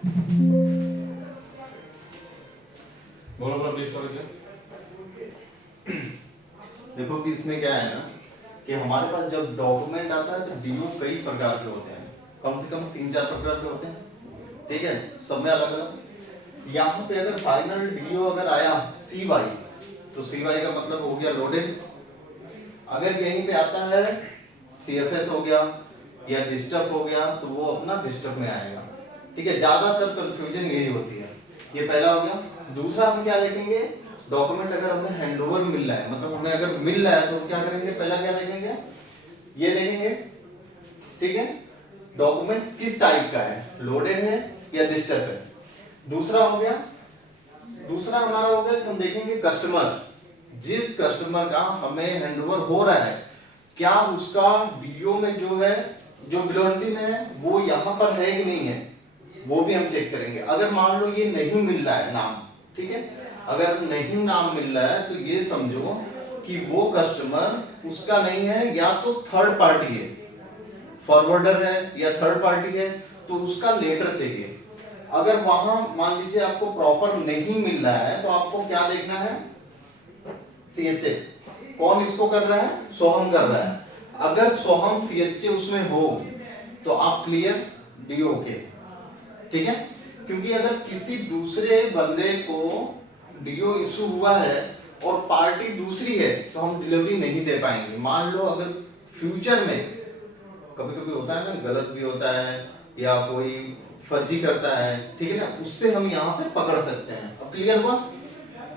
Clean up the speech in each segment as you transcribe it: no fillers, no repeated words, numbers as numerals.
बोलो अपना ब्रीफ करो क्या। देखो कि इसमें क्या है ना कि हमारे पास जब डॉक्यूमेंट आता है तो डीओ कई प्रकार के होते हैं, कम से कम 3-4 प्रकार के होते हैं, ठीक है, सब में अलग अलग। यहाँ पे अगर फाइनल डीओ अगर आया सी वाई, तो सी वाई का मतलब हो गया लोडेड। अगर यहीं पे आता है सीएफएस हो गया या डिस्टर्ब हो गया तो वो अपना डिस्टर्ब में आएगा, ठीक है। ज्यादातर कंफ्यूजन यही होती है। ये पहला हो गया। दूसरा हम क्या देखेंगे, डॉक्यूमेंट अगर हमें हैंडओवर मिल रहा है, मतलब हमें अगर मिल रहा है तो क्या करेंगे, पहला क्या देखेंगे, ये देखेंगे, ठीक है, डॉक्यूमेंट किस टाइप का है, लोडेड है या डिस्टर्ब है। दूसरा हो गया, दूसरा हमारा हो गया कि हम देखेंगे कस्टमर, जिस कस्टमर का हमें हैंडओवर हो रहा है क्या उसका वीडियो में जो है, जो बिलोंटी में है वो यहाँ पर है कि नहीं है, वो भी हम चेक करेंगे। अगर मान लो ये नहीं मिल रहा है नाम, ठीक है, अगर नहीं नाम मिल रहा है तो ये समझो कि वो कस्टमर उसका नहीं है, या तो थर्ड पार्टी है, फॉरवर्डर है या थर्ड पार्टी है, तो उसका लेटर चाहिए। अगर वहां मान लीजिए आपको प्रॉपर नहीं मिल रहा है तो आपको क्या देखना है, सीएचए। कौन इसको कर रहा है, सोहम कर रहा है। अगर सोहम सीएचए उसमें हो तो आप क्लियर डीओ के, ठीक है। क्योंकि अगर किसी दूसरे बंदे को डीओ इशू हुआ है और पार्टी दूसरी है तो हम डिलीवरी नहीं दे पाएंगे। मान लो अगर फ्यूचर में कभी कभी होता है ना, गलत भी होता है या कोई फर्जी करता है, ठीक है ना, उससे हम यहाँ पे पकड़ सकते हैं। अब क्लियर हुआ।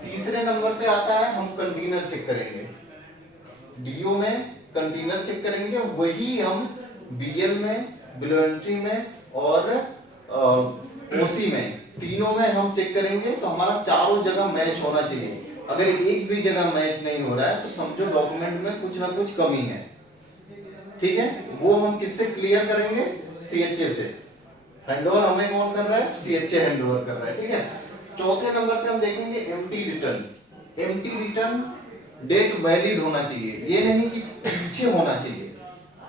तीसरे नंबर पे आता है हम कंटेनर चेक करेंगे, डीओ में कंटेनर चेक करेंगे, वही हम बीएल में, बिलो एंट्री में और ओसी में, तीनों में हम चेक करेंगे। तो हमारा चारों जगह मैच होना चाहिए। अगर एक भी जगह मैच नहीं हो रहा है तो समझो डॉक्यूमेंट में कुछ ना कुछ कमी है, ठीक है। वो हम किससे क्लियर करेंगे, सीएचए से। हैंडओवर हमें कौन कर रहा है, सीएचए हैंडओवर कर रहा है, ठीक है। चौथे नंबर पे हम देखेंगे empty return. Empty return date valid होना चाहिए, ये नहीं कि पीछे होना चाहिए।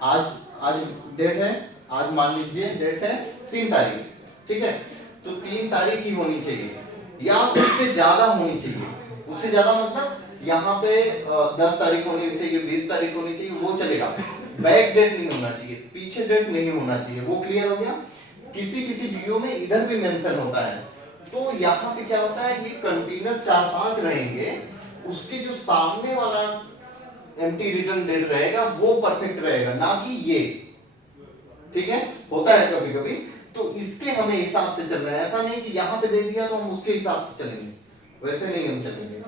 आज आज डेट है, आज मान लीजिए डेट है 3 तारीख, ठीक है, तो 3 तारीख ही होनी चाहिए या उससे ज्यादा होनी चाहिए। उससे ज्यादा मतलब यहाँ पे 10 तारीख होनी चाहिए, 20 तारीख होनी चाहिए, वो चलेगा। बैक डेट नहीं होना चाहिए, पीछे डेट नहीं होना चाहिए, वो क्लियर हो गया। किसी किसी वीडियो में इधर भी मेंशन होता है, तो यहाँ पे क्या होता है, ये कंटेनर 4-5 रहेंगे, उसके जो सामने वाला एम्प्टी रिटर्न डेट रहेगा वो परफेक्ट रहेगा, ना कि ये, ठीक है। होता है कभी कभी, तो इसके हमें हिसाब से चलना है। ऐसा नहीं कि यहाँ पे दे दिया तो हम उसके हिसाब से चलेंगे, वैसे नहीं हम चलेंगे।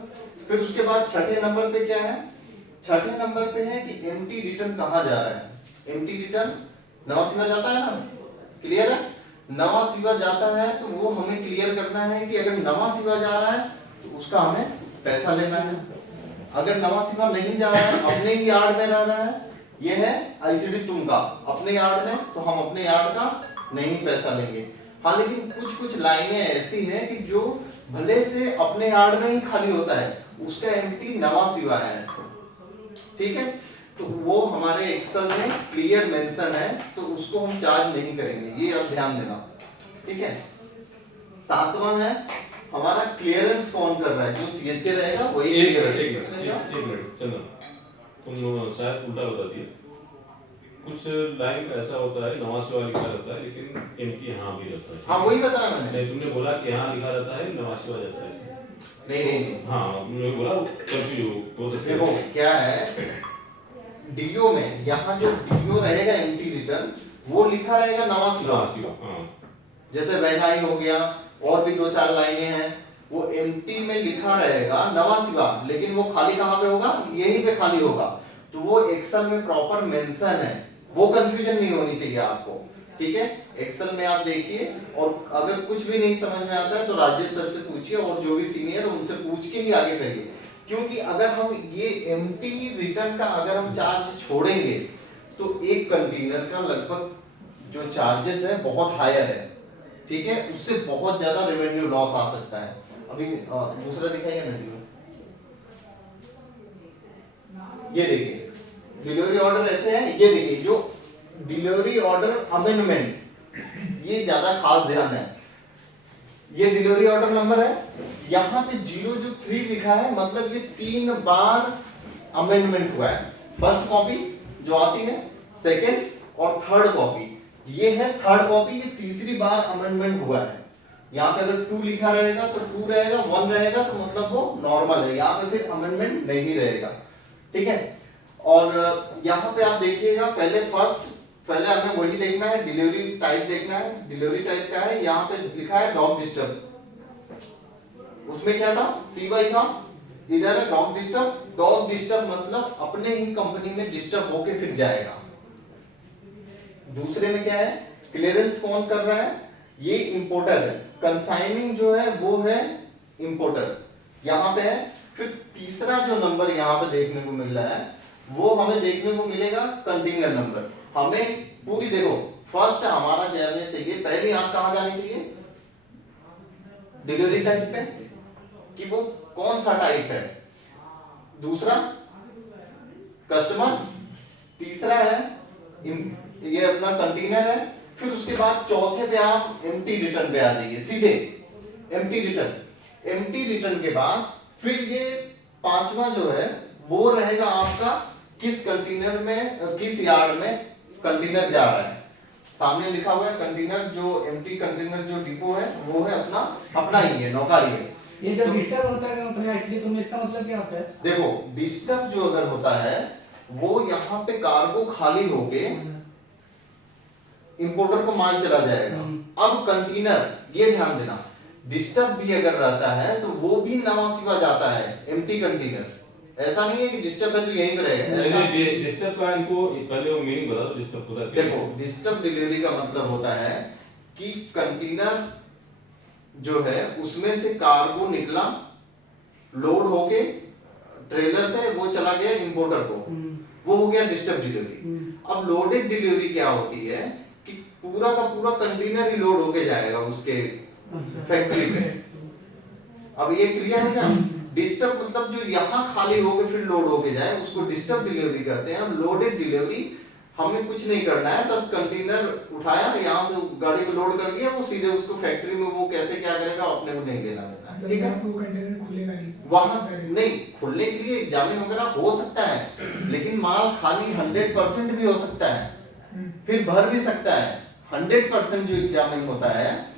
फिर उसके बाद छठे नंबर पे क्या है, छठे नंबर पे है कि एम्प्टी रिटर्न कहाँ जा रहा है। एम्प्टी रिटर्न नवा सिवा जाता है ना, क्लियर है। नवा सिवा जाता है तो वो हमें क्लियर करना है कि अगर नवा सिवा जा रहा है तो उसका हमें पैसा लेना है। अगर नवा सिवा नहीं जा रहा है, अपने ही यार्ड में रह रहा है, ये है आईसीडी तुमका अपने यार्ड में, तो हम अपने यार्ड का नहीं पैसा लेंगे। हाँ, लेकिन कुछ कुछ लाइनें ऐसी हैं कि जो भले से अपने यार्ड में ही खाली होता है, उसका एम्प्टी नवा सिवा है, ठीक है, तो वो हमारे एक्सेल में क्लियर मेंशन है, तो उसको हम चार्ज नहीं करेंगे, ये आप ध्यान देना, ठीक है। सातवां है हमारा क्लियरेंस कौन कर रहा है, जो सीएचए रहेगा वही क्लियरेंस। एक मिनट चंदन, तुम शायद उल्टा बताती है। कुछ लाइन ऐसा होता है नवा सिवा लिखा रहता है लेकिन एम्प्टी यहाँ भी रहता है। हाँ, वही बताया मैंने। नहीं, तुमने बोला कि यहाँ लिखा रहता है नवा सिवा जाता है इसमें। नहीं नहीं नहीं, हाँ, तुमने बोला कंफ्यूज हो सकते देखो क्या है, डीओ में यहाँ जो डीओ रहेगा एम्प्टी रिटर्न, वो लिखा रहेगा नवा सिवा। हाँ, जैसे वेनाई हो गया, और भी 2-4 लाइनें हैं, वो एम्प्टी में लिखा रहेगा नवा सिवा, लेकिन वो खाली कहाँ पे होगा, यहीं पे खाली होगा। तो वो एक्सेल में प्रॉपर मेंशन है, वो कंफ्यूजन नहीं होनी चाहिए आपको, ठीक है। एक्सेल में आप देखिए, और अगर कुछ भी नहीं समझ में आता है तो राजेश सर से पूछिए, और जो भी सीनियर उनसे पूछ के ही आगे करिए। क्योंकि अगर हम ये एम्प्टी रिटर्न का अगर हम चार्ज छोड़ेंगे तो एक कंटेनर का लगभग जो चार्जेस है बहुत हायर है, ठीक है, उससे बहुत ज्यादा रेवेन्यू लॉस आ सकता है। अभी दूसरा दिखाइए ना, ये देखिए डिलीवरी ऑर्डर ऐसे है, ये देखिए जो डिलीवरी ऑर्डर अमेंडमेंट, ये ज्यादा खास ध्यान है। ये डिलीवरी ऑर्डर नंबर है। यहाँ पे 0 जो 3 लिखा है मतलब ये 3 बार अमेंडमेंट हुआ है। फर्स्ट कॉपी जो आती है, सेकंड और थर्ड कॉपी, ये है थर्ड कॉपी, ये तीसरी बार अमेंडमेंट हुआ है। यहाँ पे अगर 2 लिखा रहेगा तो 2 रहेगा, 1 रहेगा तो मतलब वो नॉर्मल है, यहाँ पे फिर अमेंडमेंट नहीं रहेगा। ठीक है। और यहाँ पे आप देखिएगा पहले हमें वही देखना है, डिलीवरी टाइप देखना है। डिलीवरी टाइप क्या है, यहाँ पे लिखा है डॉग डिस्टर्ब, उसमें क्या था, CY था, इधर है डॉग डिस्टर्ब। डॉग डिस्टर्ब मतलब अपने ही कंपनी में डिस्टर्ब होके फिर जाएगा। दूसरे में क्या है, क्लियरेंस कौन कर रहा है, ये इंपोर्टर है। कंसाइनिंग जो है वो है इंपोर्टर, यहाँ पे है। फिर तीसरा जो नंबर यहाँ पे देखने को मिल रहा है वो हमें देखने को मिलेगा कंटेनर नंबर। हमें पूरी देखो, फर्स्ट हमारा जानना चाहिए, पहली आंख कहाँ जानी चाहिए, डिलीवरी टाइप पे, कि वो कौन सा टाइप है। दूसरा कस्टमर, तीसरा है ये अपना कंटेनर है। फिर उसके बाद चौथे पे आप एम्प्टी रिटर्न पे आ जाइए, सीधे एम्प्टी रिटर्न। एम्प्टी रिटर्न के बाद फिर ये पांचवा जो है वो रहेगा आपका किस कंटेनर में, किस यार्ड में कंटेनर जा रहा है। सामने लिखा हुआ है कंटेनर, जो एम्प्टी कंटेनर जो डिपो है वो है अपना ही है, नौकारी है। ये जो डिस्टर्ब होता है मतलब एक्चुअली तुम इसका मतलब क्या होता है? देखो डिस्टर्ब जो अगर होता है वो यहाँ पे कार्गो खाली होके इंपोर्टर को माल चला जाएगा। अब कंटेनर, ये ध्यान देना, डिस्टर्ब भी अगर रहता है तो वो भी नवा सिवा जाता है, एम्प्टी कंटेनर। ऐसा नहीं है कि डिस्टर्ब है तो यहीं पे रहेगा, ऐसा नहीं, डिस्टर्ब का इनको पहले वो मीनिंग बता दो, डिस्टर्ब होता है क्या? देखो डिस्टर्ब डिलीवरी का मतलब होता है कि कंटेनर जो है उसमें से कार्गो निकला, लोड होके ट्रेलर पे वो चला गया इंपोर्टर को, वो हो गया डिस्टर्ब डिलीवरी। अब लोडेड डिलीवरी क्या होती है कि पूरा का पूरा कंटेनर ही लोड होके जाएगा उसके फैक्ट्री में। अब ये क्लियर हो गया। डिस्टर्ब मतलब जो यहाँ खाली होके फिर लोड होके जाए उसको डिस्टर्ब डिलीवरी कहते हैं। अब लोडेड डिलीवरी हमें कुछ नहीं करना है, बस कंटेनर उठाया, यहाँ से गाड़ी पे लोड कर दिया, वो सीधे उसको फैक्ट्री में वो कैसे क्या करेगा अपने को नहीं लेना देना। ठीक है, कंटेनर खुलेगा नहीं, वहां नहीं खुलने के लिए एग्जामिन वगैरह हो सकता है, लेकिन माल खाली 100% भी हो सकता है, फिर भर भी सकता है। 100% जो एग्जामिन होता है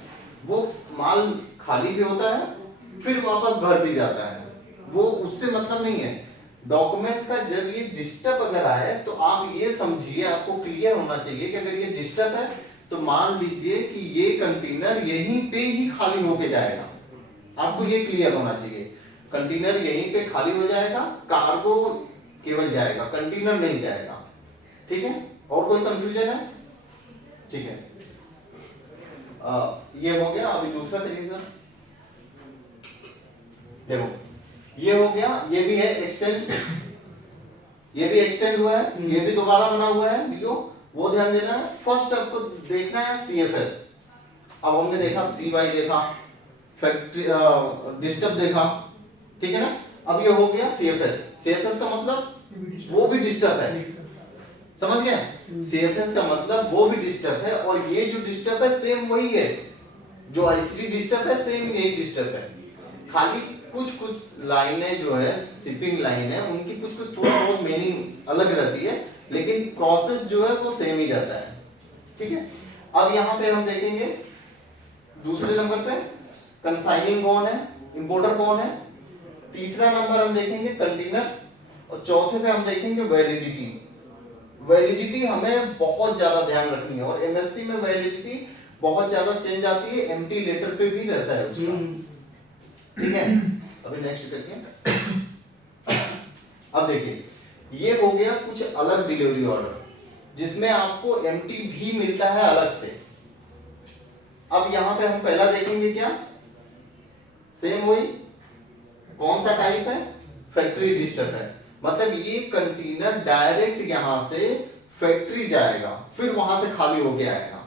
वो माल खाली भी होता है फिर वापस भर भी जाता है, वो उससे मतलब नहीं है। डॉक्यूमेंट का जब ये डिस्टर्ब अगर आए तो आप ये समझिए, आपको क्लियर होना चाहिए कि अगर ये डिस्टर्ब है तो मान लीजिए कि ये कंटेनर यहीं पे ही खाली होके जाएगा। आपको ये क्लियर होना चाहिए, कंटेनर यहीं पे खाली हो जाएगा, कार्गो केवल जाएगा, कंटेनर नहीं जाएगा। ठीक है, और कोई कंफ्यूजन है? ठीक है, ये हो गया। अभी दूसरा तरीका देखो, ये हो गया, ये भी है एक्सटेंड, ये भी एक्सटेंड हुआ है, ये भी दोबारा बना हुआ है वीडियो, वो ध्यान देना है। फर्स्ट आपको देखना है CFS। अब हमने देखा CY देखा, फैक्ट्री डिस्टर्ब देखा, ठीक है ना। अब ये हो गया CFS। CFS का मतलब वो भी डिस्टर्ब है, समझ गए? CFS का मतलब वो भी डिस्टर्ब है, और ये जो डिस्टर्ब है सेम वही है जो ICD डिस्टर्ब है, सेम यही डिस्टर्ब है। खाली कुछ लाइनें जो है शिपिंग लाइन है उनकी कुछ थोड़ा बहुत मीनिंग अलग रहती है, लेकिन प्रोसेस जो है वो सेम ही रहता है। ठीक है, अब यहाँ पे हम देखेंगे दूसरे नंबर पे कंसाइनिंग कौन है, इंपोर्टर कौन है। तीसरा नंबर हम देखेंगे कंटेनर, और चौथे पे हम देखेंगे वैलिडिटी। वैलिडिटी हमें बहुत ज्यादा ध्यान रखनी है, और MSc में वैलिडिटी बहुत ज्यादा चेंज आती है, एम्प्टी लेटर पे भी रहता है उसका। ठीक है, अभी नेक्स्ट करते हैं। अब देखिए, ये हो गया कुछ अलग डिलीवरी ऑर्डर जिसमें आपको एम्प्टी भी मिलता है अलग से। अब यहां पे हम पहला देखेंगे क्या, सेम वही, कौन सा टाइप है, फैक्ट्री डिस्टर्ब है, मतलब ये कंटेनर डायरेक्ट यहां से फैक्ट्री जाएगा फिर वहां से खाली होके आएगा।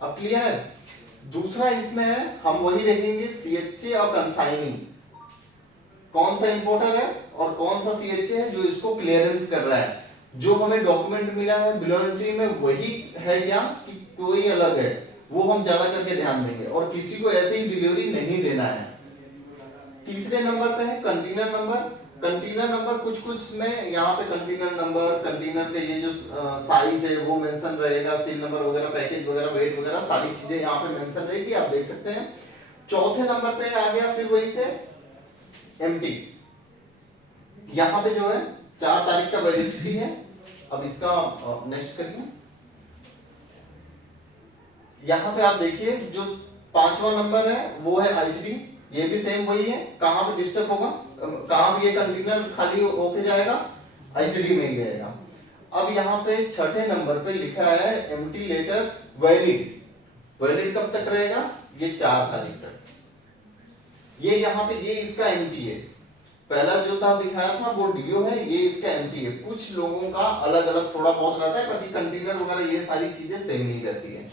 अब क्लियर है? दूसरा इसमें है, हम वही देखेंगे CHA और कंसाइनिंग, कौन सा इंपोर्टर है और कौन सा CHA है जो इसको क्लियरेंस कर रहा है। जो हमें डॉक्यूमेंट मिला है बिल ऑफ एंट्री में वही है क्या कि कोई अलग है, वो हम ज्यादा करके ध्यान देंगे, और किसी को ऐसे ही डिलीवरी नहीं देना है। तीसरे नंबर पे है कंटेनर नंबर। कंटेनर नंबर कुछ में यहाँ पे कंटेनर नंबर, कंटेनर के ये जो साइज है वो मेंशन रहेगा, सील नंबर वगैरह, पैकेज वगैरह, वेट वगैरह सारी चीजें यहाँ पे मेंशन रहेगी, आप देख सकते हैं। चौथे नंबर पे आ गया फिर वही से एमटी। यहाँ पे जो है 4 तारीख का वैलिडिटी है। अब इसका नेक्स्ट करिए। यहाँ पे आप देखिए जो 5वां नंबर है वो है आईसीडी, ये भी सेम वही है। कहां पे डिस्टर्ब होगा, कहां पे ये कंटेनर खाली होके जाएगा, आईसीडी में ही रहेगा। अब यहाँ पे 6ठे नंबर पे लिखा है एम्प्टी लेटर वैलिड। वैलिड कब तक रहेगा, ये 4 तारीख तक। ये यहाँ पे ये इसका एम्प्टी है, पहला जो था दिखाया था वो डीओ है, ये इसका एम्प्टी है। कुछ लोगों का अलग अलग थोड़ा बहुत रहता है, बाकी कंटेनर वगैरह ये सारी चीजें सेम नहीं रहती है।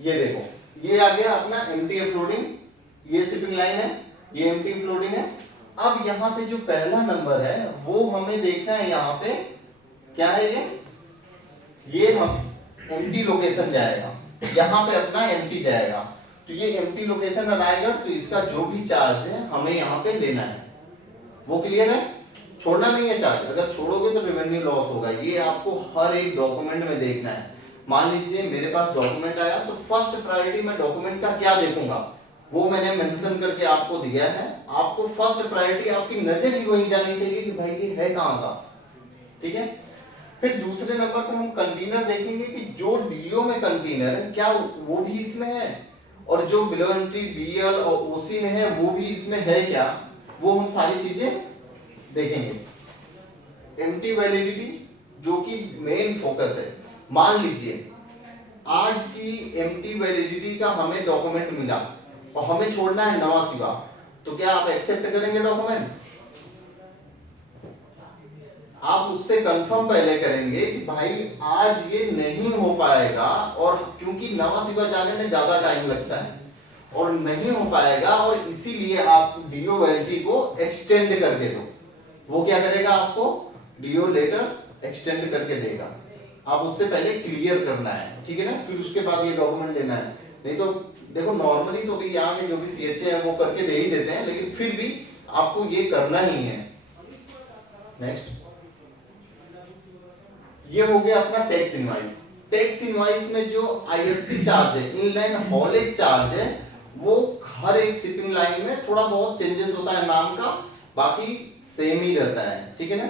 ये देखो ये आ गया अपना एम्प्टी फ्लोटिंग, ये शिपिंग लाइन है, ये एम्प्टी फ्लोटिंग है। अब यहाँ पे जो पहला नंबर है वो हमें देखना है, यहाँ पे क्या है ये हम एम्प्टी लोकेशन जाएगा, यहाँ पे अपना एम्प्टी जाएगा। तो ये एम्प्टी लोकेशन आएगा तो इसका जो भी चार्ज है हमें यहाँ पे लेना है। वो क्लियर है, छोड़ना नहीं है चार्ज, अगर छोड़ोगे तो रेवेन्यू लॉस होगा। ये आपको हर एक डॉक्यूमेंट में देखना है। मान लीजिए मेरे पास डॉक्यूमेंट आया तो फर्स्ट प्रायोरिटी मैं डॉक्यूमेंट का क्या देखूंगा, वो मैंने मेंशन करके आपको दिया है। आपको फर्स्ट प्रायोरिटी आपकी नजर ही वहीं जानी चाहिए कि भाई ये है कहां का, ठीक है। फिर दूसरे नंबर पर हम कंटेनर देखेंगे कि जो डीओ में कंटेनर है क्या वो भी इसमें है, और जो बिलो एंट्री बीएल और ओसी में है वो भी इसमें है क्या, वो हम सारी चीजें देखेंगे। एम्प्टी वैलिडिटी जो कि मेन फोकस है। मान लीजिए आज की एम्प्टी वैलिडिटी का हमें डॉक्यूमेंट मिला और हमें छोड़ना है नवा सिवा, तो क्या आप एक्सेप्ट करेंगे डॉक्यूमेंट? आप उससे कंफर्म पहले करेंगे कि भाई आज ये नहीं हो पाएगा, और क्योंकि नवा सिवा जाने में ज्यादा टाइम लगता है और नहीं हो पाएगा, और इसीलिए आप डीओ वैलिडिटी को एक्सटेंड करके दो। वो क्या करेगा, आपको डीओ लेटर एक्सटेंड करके देगा। आप उससे पहले क्लियर करना है, ठीक है ना, फिर उसके बाद ये डॉक्यूमेंट लेना है। नहीं तो देखो नॉर्मली तो भी यहाँ के जो भी सीएचए है वो करके दे ही देते हैं, लेकिन फिर भी आपको ये करना ही है। नेक्स्ट ये हो गया अपना टैक्स इनवॉइस। टैक्स इनवॉइस में जो आईएससी चार्ज है, इनलाइन हॉलेज चार्ज है, वो हर एक शिपिंग लाइन में थोड़ा बहुत चेंजेस होता है नाम का, बाकी सेम ही रहता है, ठीक है ना।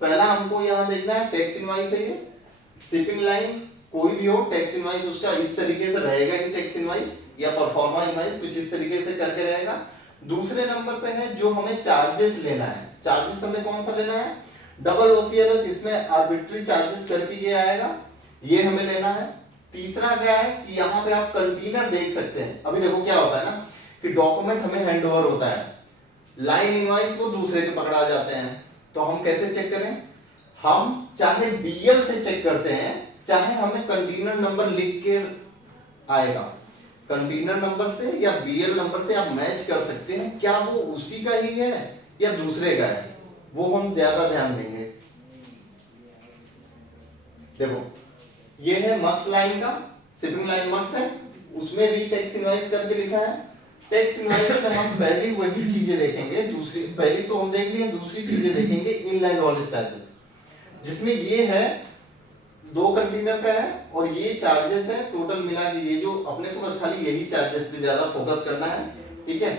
पहला हमको यहाँ देखना है टैक्स इनवॉइस है ये। शिपिंग लाइन कोई भी हो, टैक्स इनवॉइस उसका इस तरीके से रहेगा कि टैक्स इनवॉइस या परफॉर्मा इनवॉइस कुछ इस तरीके से करके रहेगा। दूसरे नंबर पे है जो हमें चार्जेस लेना है। चार्जेस हमें कौन सा लेना है, डबल ओसीएल है जिसमें आर्बिट्री चार्जेस करके ये आएगा, ये हमें लेना है। तीसरा क्या है कि यहाँ पे आप कंटेनर देख सकते हैं। अभी देखो क्या होता है ना कि डॉक्यूमेंट हमें हैंडओवर होता है, लाइन इनवॉइस को दूसरे के पकड़ा जाते हैं, तो हम कैसे चेक करें, हम चाहे बीएल से चेक करते हैं, चाहे हमें कंटेनर नंबर लिख के आएगा, कंटेनर नंबर से या बीएल नंबर से आप मैच कर सकते हैं क्या वो उसी का ही है या दूसरे का है, वो हम ज्यादा ध्यान देंगे। देखो ये है मक्स लाइन का, शिपिंग लाइन मक्स है, उसमें भी टैक्स इनवॉइस करके लिखा है। टैक्स इनवॉइस में हम पहली वही चीजें देखेंगे, दूसरी पहली तो हम देख लिए, दूसरी चीजें देखेंगे इनलाइन हॉलेज चार्जेस, जिसमें ये है 2 कंटेनर का है और ये चार्जेस है टोटल मिला के। ये जो अपने को बस खाली यही चार्जेस पे ज्यादा फोकस करना है, ठीक है।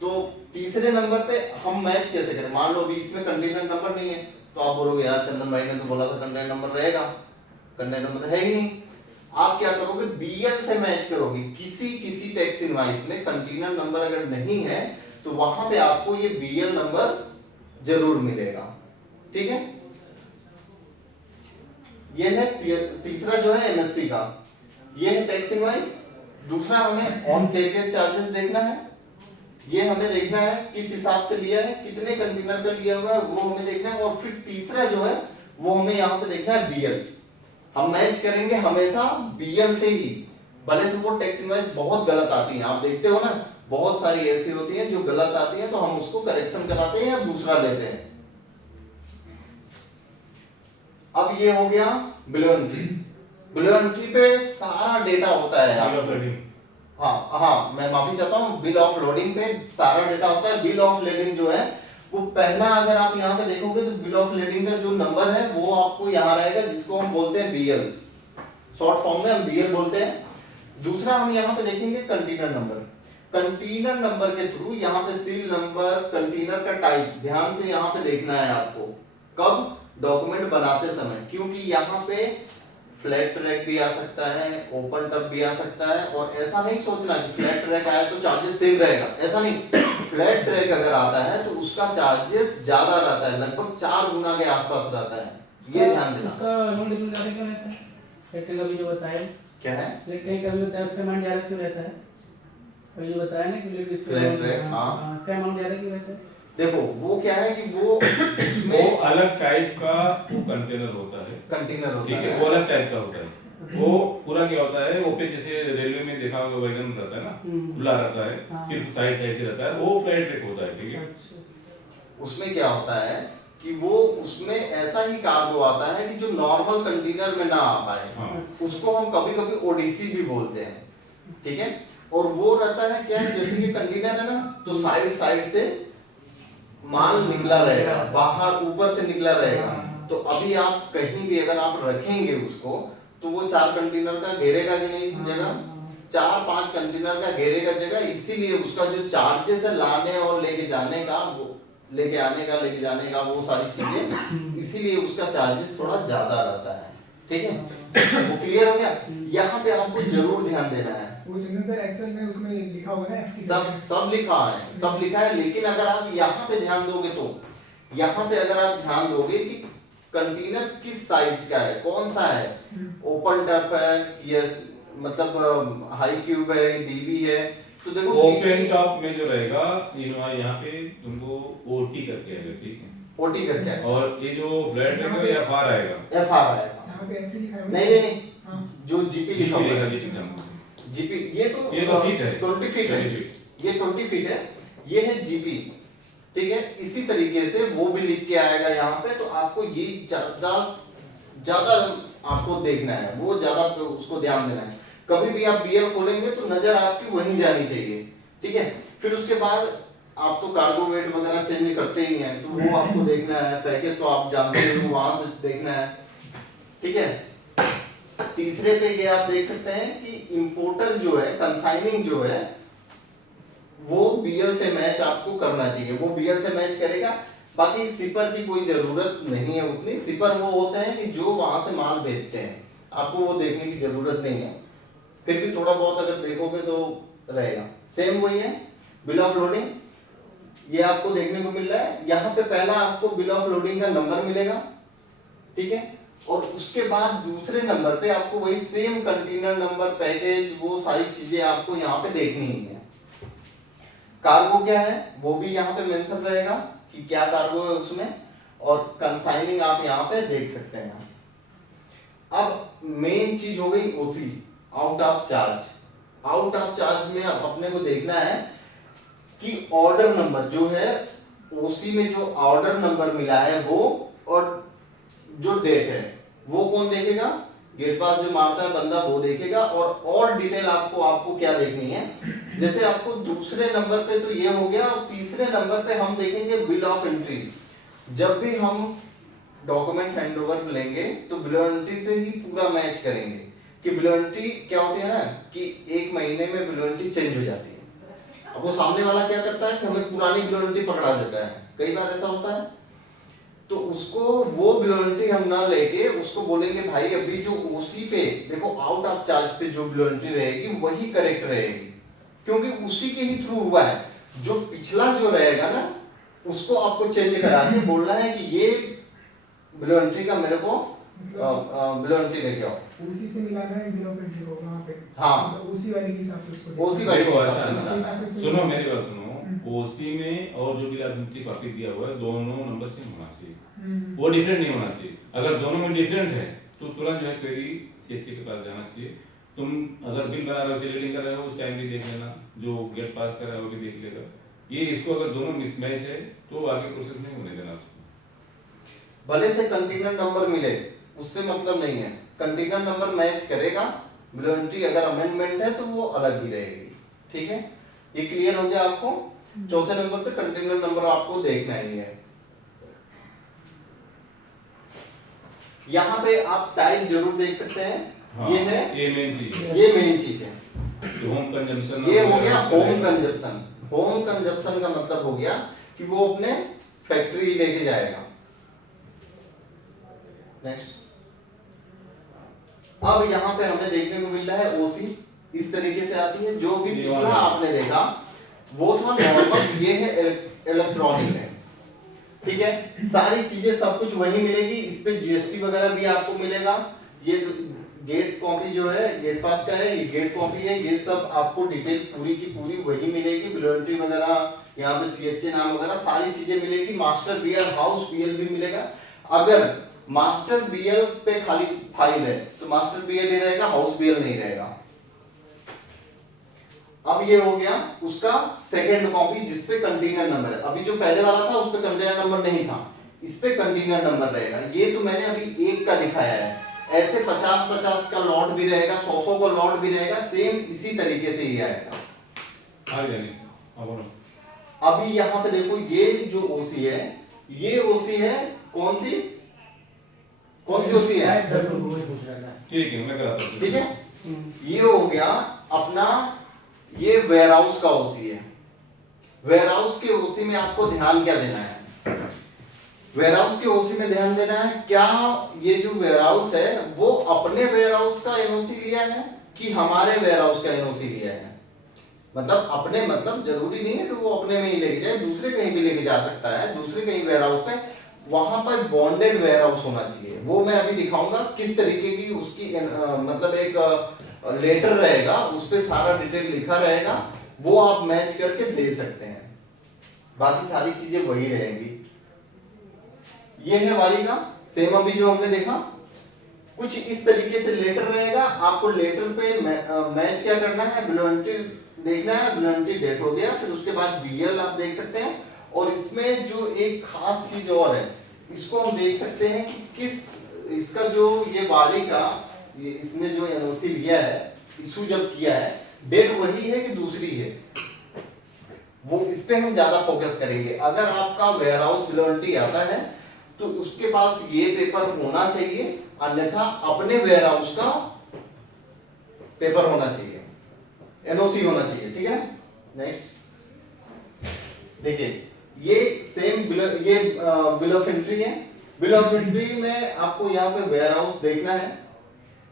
तो तीसरे नंबर पे हम मैच कैसे करें, मान लो अभी इसमें कंटेनर नंबर नहीं है, तो आप बोलोगे यार चंदन भाई ने तो बोला था कंटेनर नंबर रहेगा, कंटेनर नंबर है ही नहीं। आप क्या करोगे, बीएल से मैच करोगे। किसी टैक्स इनवॉइस में कंटेनर नंबर अगर नहीं है तो वहां पे आपको ये बीएल नंबर जरूर मिलेगा, ठीक है। ये है तीसरा जो है एमएससी का, ये है टैक्स इनवॉइस। दूसरा हमें ऑन कैरियर चार्जेस देखना है, ये हमें देखना है किस हिसाब से लिया है, कितने कंटेनर का लिया हुआ है वो हमें देखना है। और फिर तीसरा जो है वो हमें यहाँ पे देखना है बीएल। हम मैच करेंगे हमेशा बीएल से ही, भले से वो टैक्स इनवॉइस बहुत गलत आती है, आप देखते हो ना बहुत सारी ऐसी होती है जो गलत आती है, तो हम उसको करेक्शन कराते हैं या दूसरा लेते हैं। अब ये हो गया below entry. Bill of entry पे सारा डेटा होता है बिल ऑफ आपको। lading। हाँ, मैं माफी चाहता हूँ, बिल ऑफ लोडिंग पे सारा डेटा होता है। बिल ऑफ लेडिंग जो है वो पहला, अगर आप यहाँ पे देखोगे तो बिल ऑफ लेडिंग का जो नंबर है वो आपको यहाँ रहेगा, जिसको हम बोलते हैं बीएल, शॉर्ट फॉर्म में हम बीएल बोलते हैं। दूसरा हम यहाँ पे देखेंगे कंटेनर नंबर। कंटेनर नंबर के थ्रू यहाँ पे सील नंबर, कंटेनर का टाइप ध्यान से यहाँ पे देखना है आपको, कब? डॉक्यूमेंट बनाते समय, क्योंकि यहाँ पे फ्लैट ट्रैक भी आ सकता है, ओपन टब भी आ सकता है। और ऐसा नहीं सोचना कि फ्लैट ट्रैक आया तो चार्जेस सेम रहेगा, ऐसा नहीं। फ्लैट ट्रैक अगर आता है तो उसका चार्जेस ज्यादा रहता है, लगभग 4 गुना के आसपास रहता है, ये ध्यान देना। उसका अमाउंट इतना ज्यादा क्यों रहता है? लेटरिन का भी जो बताया, क्या है? लेटरिन का भी बताया, उसका अमाउंट ज्यादा क्यों रहता है? अभी जो बताया ना कि लेटरिन फ्लैट ट्रैक, हाँ। उसका अमाउंट ज्यादा क्यों रहता है? देखो वो क्या है कि वो वो उसमें अलग टाइप का वो कंटेनर होता है, कंटेनर होता ठीक है, है। वो अलग टाइप का होता है। वो पूरा क्या होता है, वो पे जैसे रेलवे में देखा होगा वैगन रहता है ना, खुला रहता है, हाँ। सिर्फ साइड साइड से रहता है, वो फ्लैट ट्रैक होता है, ठीक है। अच्छा। उसमें क्या होता है कि वो उसमें ऐसा ही कार्गो आता है कि जो नॉर्मल कंटेनर में ना आ पाए, हाँ। उसको हम कभी कभी ओडीसी भी बोलते हैं, ठीक है। और वो रहता है क्या है, जैसे कि कंटेनर है ना, तो साइड साइड से माल निकला रहेगा, बाहर ऊपर से निकला रहेगा। तो अभी आप कहीं भी अगर आप रखेंगे उसको, तो वो 4 कंटेनर का घेरेगा कि नहीं जगह, 4-5 कंटेनर का घेरेगा जगह। इसीलिए उसका जो चार्जेस है लाने और लेके जाने का, वो लेके आने का, लेके जाने का, वो सारी चीजें, इसीलिए उसका चार्जेस थोड़ा ज्यादा रहता है, ठीक है। वो क्लियर हो गया? यहाँ पे आपको जरूर ध्यान देना है। वो चंदन सर एक्सेल में उसमें लिखा होगा ना FT सब लिखा है, सब लिखा है। लेकिन अगर आप यहाँ पे ध्यान दोगे तो, यहाँ पे अगर आप ध्यान दोगे कि कंटेनर किस साइज का है, कौन सा है, ओपन टप है या मतलब हाई क्यूब है, डीवी है, तो देखो ओपन टॉप में जो रहेगा यहाँ पे तुमको ओटी करके आएगा, ठीक है, ओटी करके है, और ये जो फ्लैट ट्रैक है ये एफआर आएगा। एफआर है, जहाँ पे FT लिखा है नहीं, हाँ। जो जीपी लिखा हुआ है, जीपी जीपी, ये तो ठीक है, 20 फीट है, 20 फीट। ये 20 फीट है, ये है जीपी, ठीक है। इसी तरीके से वो भी लिख के आएगा यहाँ पे, तो आपको ये ज्यादा आपको देखना है, वो ज्यादा उसको ध्यान देना है। कभी भी आप बीएल खोलेंगे तो नजर आपकी वहीं जानी चाहिए, ठीक है। फिर उसके बाद आप तो कार्गो वेट वगैरह चेंज करते ही हैं, तो वो आपको देखना है। पैकेज तो आप जानते हो, वहां से देखना है, ठीक है। तीसरे पे ये आप देख सकते हैं कि इंपोर्टर जो है, कंसाइनिंग जो है, वो बीएल से मैच आपको करना चाहिए, वो बीएल से मैच करेगा। बाकी सिपर की कोई जरूरत नहीं है उतनी। सिपर वो होते हैं कि जो वहां से माल भेजते हैं, आपको वो देखने की जरूरत नहीं है। फिर भी थोड़ा बहुत अगर देखोगे तो रहेगा। सेम वही है, बिल ऑफ लोडिंग, ये आपको देखने को मिल रहा है। यहाँ पे पहला आपको बिल ऑफ लोडिंग का नंबर मिलेगा, ठीक है। और उसके बाद दूसरे नंबर पे आपको वही सेम कंटेनर नंबर, पैकेज, वो सारी चीजें आपको यहाँ पे देखनी ही है। कार्गो क्या है वो भी यहाँ पे मेंशन रहेगा कि क्या कार्गो है उसमें, और कंसाइनिंग आप यहाँ पे देख सकते हैं। अब मेन चीज हो गई OC, out of charge. Out of charge में अपने को देखना है कि ऑर्डर नंबर जो है, ओसी में जो ऑर्डर नंबर मिला है वो, और जो डेट है वो कौन देखेगा, गेट पास जो मारता है बंदा वो देखेगा। और डिटेल आपको क्या देखनी है, जैसे आपको दूसरे नंबर पे तो ये हो गया, और तीसरे नंबर पे हम देखेंगे बिल ऑफ एंट्री। जब भी हम डॉक्यूमेंट हैंडओवर लेंगे तो बिल ऑफ एंट्री से ही पूरा मैच करेंगे कि बिल ऑफ एंट्री क्या होती है ना, कि 1 महीने में बिल ऑफ एंट्री चेंज हो जाती है। अब वो सामने वाला क्या करता है कि हमें पुरानी बिल ऑफ एंट्री पकड़ा देता है, कई बार ऐसा होता है। तो उसको वो बिल ऑफ एंट्री हम ना लेके उसको बोलेंगे भाई अभी जो ओसी पे देखो, आउट ऑफ चार्ज पे जो बिल ऑफ एंट्री रहेगी वही करेक्ट रहेगी, क्योंकि उसी के ही थ्रू हुआ है। जो पिछला जो रहेगा ना, उसको आपको चेंज करा के बोलना है कि ये बिल ऑफ एंट्री का मेरे को बिल ऑफ एंट्री लेके आओ। उसी से मिलाना है बिल ऑफ एंट्री को वहाँ पे, हाँ। मतलब उसी वाले के हिसाब से उसको ओसी वाले देखो के ऐसा हिसाब है से। ना, सुनो मेरी बात सुनो, ओसी में और जो बिल ऑफ एंट्री कॉपी दिया हुआ है दोनों नंबर सेम होना चाहिए, वो डिफरेंट नहीं होना चाहिए। अगर दोनों में डिफरेंट है तो तुरंत जो है क्वेरी सीएचसी के पास जाना चाहिए। तुम अगर बिल बना रहे हो, रीडिंग कर रहे हो, उस टाइम भी देख लेना, जो गेट पास कर रहा है वो भी देख लेगा। ये इसको अगर दोनों मिसमैच है तो आगे प्रोसेस नहीं होने देना उसको। भले से कंटेनर नंबर मिले, उससे मतलब नहीं है, कंटेनर नंबर मैच करेगा, बिलो एंट्री अगर अमेंडमेंट है तो वो अलग ही रहेगी। ठीक है, ये क्लियर हो गया आपको। चौथे नंबर पे कंटेनर नंबर आपको देखना ही है। यहाँ पे आप टाइप जरूर देख सकते हैं। हाँ, ये है, ये मेन चीज है। ये मेन चीज है। होम कंजम्पशन ये हो गया होम कंजप्शन। होम कंजप्शन का मतलब हो गया कि वो अपने फैक्ट्री लेके जाएगा। नेक्स्ट, अब यहाँ पे हमें देखने को मिल रहा है ओसी इस तरीके से आती है। जो भी पिछला आपने देखा वो था नॉर्मल, ये है इलेक्ट्रॉनिक है। ठीक है, सारी चीजें सब कुछ वही मिलेगी। इस पे जीएसटी वगैरह भी आपको मिलेगा। ये गेट कॉपी जो है गेट पास का है, ये गेट कॉपी है, ये सब आपको डिटेल पूरी की पूरी वही मिलेगी। बिलो एंट्री वगैरह, यहाँ पे सीएचए नाम वगैरह सारी चीजें मिलेगी। मास्टर बीएल हाउस बीएल भी मिलेगा। अगर मास्टर बीएल पे खाली फाइल है तो मास्टर बीएल ही रहेगा, हाउस बीएल नहीं रहेगा। अब ये हो गया उसका सेकंड कॉपी जिसपे कंटेनर नंबर है। अभी जो पहले वाला था उस पे कंटेनर नंबर नहीं था, इस पे कंटेनर नंबर रहेगा। ये तो मैंने अभी एक का दिखाया है। ऐसे 50-50 का लॉट भी रहेगा, 100-100 का लॉट भी रहेगा। सेम इसी तरीके से ही आएगा। अभी यहाँ पे देखो, ये जो ओसी है, ये ओसी है कौन सी ओसी है? ठीक है, मैं कराता हूँ। ठीक है, ये हो गया अपना, ये वेयरहाउस का ओसी है। वेयरहाउस के ओसी में आपको ध्यान क्या देना है? वेयरहाउस के ओसी में ध्यान देना है क्या ये जो वेयरहाउस है वो अपने वेयरहाउस का एनओसी लिया है कि हमारे वेयरहाउस का एनओसी लिया है। मतलब अपने, मतलब जरूरी नहीं है कि वो अपने में ही लेके जाए, दूसरे कहीं भी लेके जा सकता है। दूसरे कहीं वेयरहाउस में, वहां पर बॉन्डेड वेयरहाउस होना चाहिए। वो मैं अभी दिखाऊंगा किस तरीके की उसकी मतलब एक लेटर रहेगा, उस पे सारा डिटेल लिखा रहेगा, वो आप मैच करके दे सकते हैं। बाकी सारी चीजें वही रहेंगी। ये है वाली का सेम अभी जो हमने देखा, कुछ इस तरीके से लेटर रहेगा। आपको लेटर पे मैच क्या करना है, बिलो एंट्री देखना है। बिलो एंट्री डेट हो गया, फिर उसके बाद बीएल आप देख सकते हैं। और इसमें जो एक खास चीज और है, इसको हम देख सकते हैं कि किस इसका जो ये वाली का ये इसने जो एनओसी लिया है, इशू जब किया है, डेट वही है कि दूसरी है, वो इस पे हम ज्यादा फोकस करेंगे। अगर आपका वेयरहाउस बिलो एंट्री आता है तो उसके पास ये पेपर होना चाहिए, अन्यथा अपने वेयरहाउस का पेपर होना चाहिए, एनओसी होना चाहिए। ठीक है, नेक्स्ट देखिए, ये सेम बिल ऑफ एंट्री है। बिल ऑफ एंट्री में आपको यहाँ पे वेयरहाउस देखना है,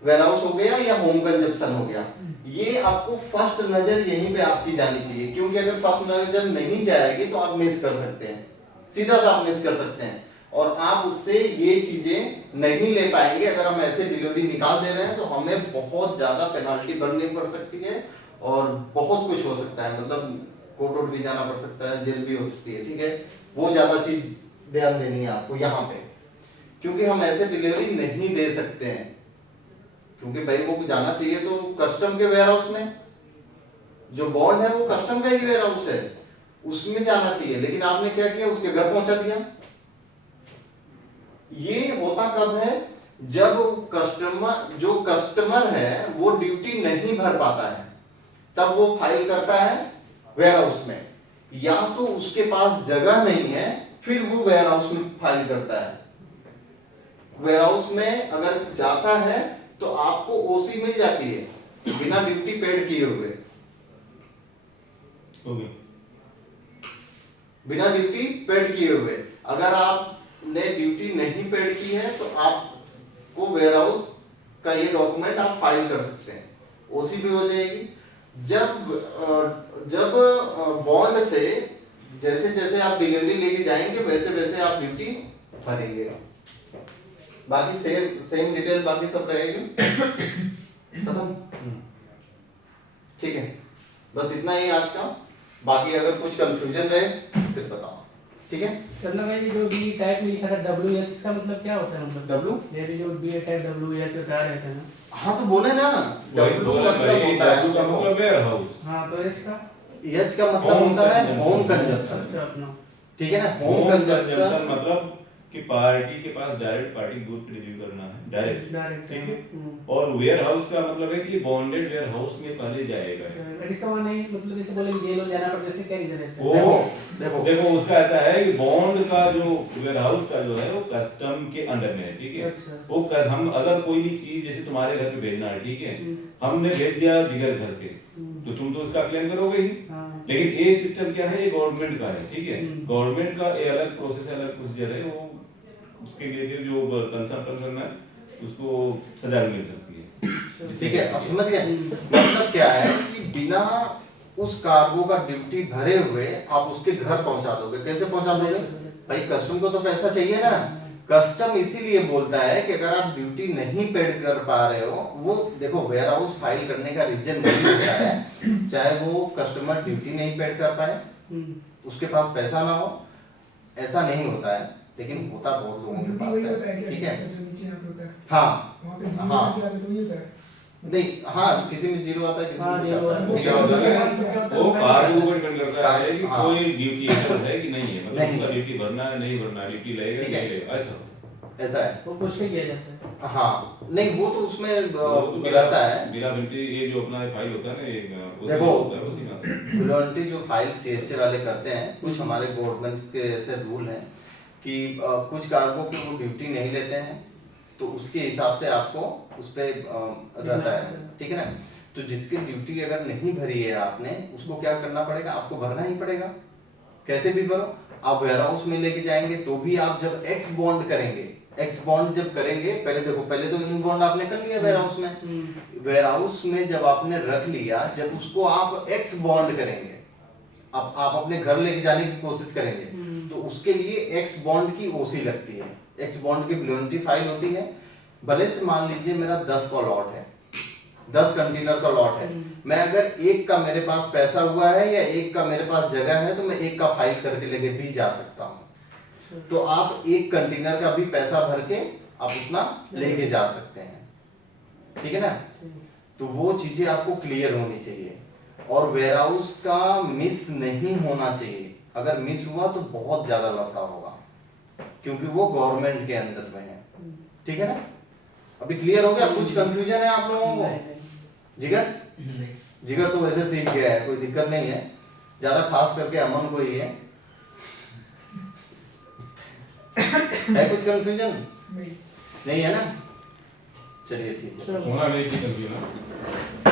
वेयरहाउस हो गया या होम कंजप्शन हो गया। ये आपको फर्स्ट नजर यहीं पे आपकी जानी चाहिए, क्योंकि अगर फर्स्ट नजर नहीं जाएगी तो आप मिस कर सकते हैं, सीधा सा आप मिस कर सकते हैं, और आप उससे ये चीजें नहीं ले पाएंगे। अगर हम ऐसे डिलीवरी निकाल दे रहे हैं तो हमें बहुत ज्यादा पेनाल्टी भरनी पड़ सकती है और बहुत कुछ हो सकता है, मतलब कोर्ट भी जाना पड़ सकता है, जेल भी हो सकती है। ठीक है, वो ज्यादा चीज ध्यान देनी है आपको यहाँ पे, क्योंकि हम ऐसे डिलीवरी नहीं दे सकते हैं, क्योंकि भाई वो जाना चाहिए तो कस्टम के वेयरहाउस में, जो बॉन्ड है वो कस्टम का ही वेयरहाउस है, उसमें जाना चाहिए। लेकिन आपने क्या किया, उसके घर पहुंचा दिया। ये होता कब है, जब कस्टमर है वो ड्यूटी नहीं भर पाता है, तब वो फाइल करता है वेयरहाउस में, या तो उसके पास जगह नहीं है फिर वो वेयरहाउस में फाइल करता है। वेयरहाउस में अगर जाता है तो आपको ओसी मिल जाती है बिना ड्यूटी पेड किए हुए, बिना ड्यूटी पेड किए हुए। अगर आपने ड्यूटी नहीं पेड की है तो आपको वेयरहाउस का ये डॉक्यूमेंट आप फाइल कर सकते हैं, ओसी भी हो जाएगी। जब बॉन्ड से जैसे जैसे आप डिलीवरी लेके जाएंगे वैसे वैसे आप ड्यूटी भरेंगे। बाकी सेम डिटेल बाकी सब रहेगी। खत्म, ठीक है, बस इतना ही आज का। बाकी अगर कुछ कंफ्यूजन रहे फिर बताओ, ठीक है। करना भाई, जो बी टाइप में लिखा था WS, इसका मतलब क्या होता है? मतलब W ये भी जो बी टाइप WS जो टायर रहता है ना, हाँ तो बोले ना, W मतलब होता है मतलब वेयरहाउस। हाँ तो इसका H का मतलब होता है होम कंजप्शन, अच्छा अपना, ठीक है ना। होम कंजम्पशन मतलब कि पार्टी के पास डायरेक्ट पार्टी दूध डिलीवर करना है डायरेक्ट, डायरेक्ट, ठीक है। हम्म। और वेयर हाउस का मतलब है कि बॉन्डेड वेयर हाउस में पहले जाएगा। इसका माने मतलब जैसे बोले जेल हो जाना पड़ता है, जैसे क्या रीजन रहता है? वो देखो देखो उसका ऐसा है कि बॉन्ड का जो वेयर हाउस का जो है वो कस्टम के अंडर में है, ठीक है। अच्छा। वो हम अगर कोई भी चीज जैसे तुम्हारे घर पे भेजना है, ठीक है, हमने भेज दिया जिगर घर पे, तो तुम तो उसका क्लेम करोगे ही। हाँ। लेकिन ये सिस्टम क्या है, ये गवर्नमेंट का है, ठीक है। हम्म। गवर्नमेंट का ये अलग प्रोसेस है, अलग प्रोसीजर है। वो उसके लिए जो कंसल्टेंट है उसको सजा भी मिल सकती है। ठीक है, अब समझ गए मतलब क्या है कि बिना उस कार्गो का ड्यूटी भरे हुए आप उसके घर पहुंचा दोगे। कैसे पहुंचा दोगे भाई? कस्टम को तो पैसा चाहिए ना। कस्टम इसीलिए बोलता है कि अगर आप ड्यूटी नहीं पेड कर पा रहे हो, वो देखो वेयर हाउस फाइल करने का रीजन नहीं होता है, चाहे वो कस्टमर ड्यूटी नहीं पेड कर पाए, उसके पास पैसा ना हो, ऐसा नहीं होता है। लेकिन होता बहुत लोगों के ड्यूटी पास वही होता है है, क्या? ठीक है। जो नीचे यहाँ पे होता है हाँ वहाँ पे जीरो हाँ। करके आता है तो वही होता है। नहीं, हाँ किसी में जीरो आता है, किसी हाँ, में कुछ जीरो आता है, वो ठीक क्या है। होता है वो कार्गो पर डिपेंड करता है कि हाँ। कोई ड्यूटी है कि नहीं है, मतलब नहीं। उसका ड्यूटी भरना है नहीं भरना, ड्यूटी लगेगा ठीक नहीं है। लगेगा, ऐसा। ऐसा है। वो पूछ के किया जाता है। हाँ नहीं, वो तो उसमें वो तो बिला रहता है। बिला बिल्टी ये जो अपना फाइल होता है ना, ये उसी देखो, में होता है, उसी में। वॉलंटरी जो फाइल सीएचए वाले करते हैं, कुछ हमारे गवर्नमेंट के ऐसे रूल हैं कि कुछ कार्गो की वो ड्यूटी नहीं लेते हैं, तो उसके हिसाब से आपको उस पे रहता है, ठीक है ना। तो जिसकी ड्यूटी अगर नहीं भरी है आपने, उसको क्या करना पड़ेगा? आपको भरना ही पड़ेगा, कैसे भी भरो। आप वेयर हाउस में लेके जाएंगे तो भी आप जब एक्स बॉन्ड करेंगे, एक्स बॉन्ड जब करेंगे, पहले देखो, पहले तो इन बॉन्ड आपने कर लिया वेयर हाउस में। वेयर हाउस में जब आपने रख लिया, जब उसको आप एक्स बॉन्ड करेंगे, अब आप अपने घर लेके जाने की कोशिश करेंगे, तो उसके लिए एक्स बॉन्ड की ओसी लगती है। एक्स बॉन्ड की वॉलंटरी फाइल होती है। भले से मान लीजिए मेरा 10 का लॉट है, 10 कंटेनर का लॉट है, मैं अगर एक का मेरे पास पैसा हुआ है या एक का मेरे पास जगह है, तो मैं एक का फाइल करके लेके भी जा सकता हूँ। तो आप एक कंटेनर का भी पैसा भर के आप उतना लेके जा सकते हैं, ठीक है ना। तो वो चीजें आपको क्लियर होनी चाहिए, और वेयर हाउस का मिस नहीं होना चाहिए। अगर मिस हुआ तो बहुत ज्यादा लफड़ा होगा, क्योंकि वो गवर्नमेंट के अंदर में है, ठीक है ना। अभी क्लियर हो गया? कुछ कंफ्यूजन है आप लोगों को? जिगर जिगर तो वैसे सीख गया है, कोई दिक्कत नहीं है, ज्यादा खास करके अमन को ही है कुछ कंफ्यूजन नहीं नहीं है ना? चलिए ठीक है। होना नहीं चाहिए कंफ्यूजन।